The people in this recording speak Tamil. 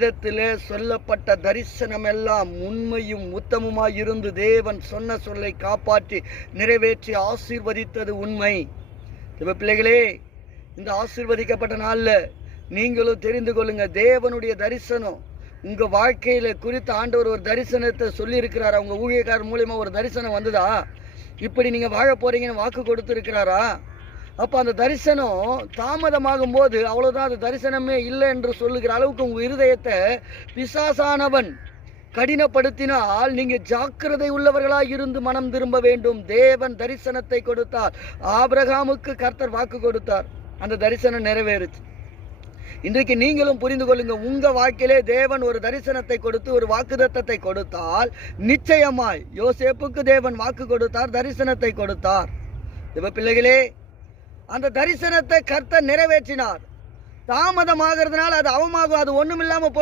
வேதத்திலே சொல்லப்பட்ட தரிசனம் எல்லாம் உண்மையும் உத்தமமாய் இருந்து தேவன் சொன்ன சொல்லை காப்பாற்றி நிறைவேற்றி ஆசீர்வதித்தது உண்மை. பிள்ளைகளே, இந்த ஆசீர்வதிக்கப்பட்ட நாள்ல நீங்களும் தெரிந்து கொள்ளுங்க, தேவனுடைய தரிசனம் உங்க வாழ்க்கையில குறித்த ஆண்டவர் ஒரு தரிசனத்தை சொல்லி இருக்கிறாரா? உங்க ஊழியக்காரர் மூலியமா ஒரு தரிசனம் வந்ததா? இப்படி நீங்க வாழ போறீங்கன்னு வாக்கு கொடுத்து இருக்கிறாரா? அப்போ அந்த தரிசனம் தாமதமாகும் போது அவ்வளோதான், அது தரிசனமே இல்லை என்று சொல்லுகிற அளவுக்கு உங்கள் இருதயத்தை பிசாசானவன் கடினப்படுத்தினால் நீங்கள் ஜாக்கிரதை உள்ளவர்களாக இருந்து மனம் திரும்ப வேண்டும். தேவன் தரிசனத்தை கொடுத்தார். ஆபிரகாமுக்கு கர்த்தர் வாக்கு கொடுத்தார், அந்த தரிசனம் நிறைவேறுச்சு. இன்றைக்கு நீங்களும் புரிந்து கொள்ளுங்க, உங்கள் வாழ்க்கையிலே தேவன் ஒரு தரிசனத்தை கொடுத்து ஒரு வாக்குத்தத்தத்தை கொடுத்தால் நிச்சயமாய் யோசேப்புக்கு தேவன் வாக்கு கொடுத்தார், தரிசனத்தை கொடுத்தார். பிள்ளைகளே, அந்த தரிசனத்தை கர்த்தர் நிறைவேற்றினார். தாமதமாகிறதுனால அது அவமாகும், அது ஒண்ணுமில்லாம போட்டு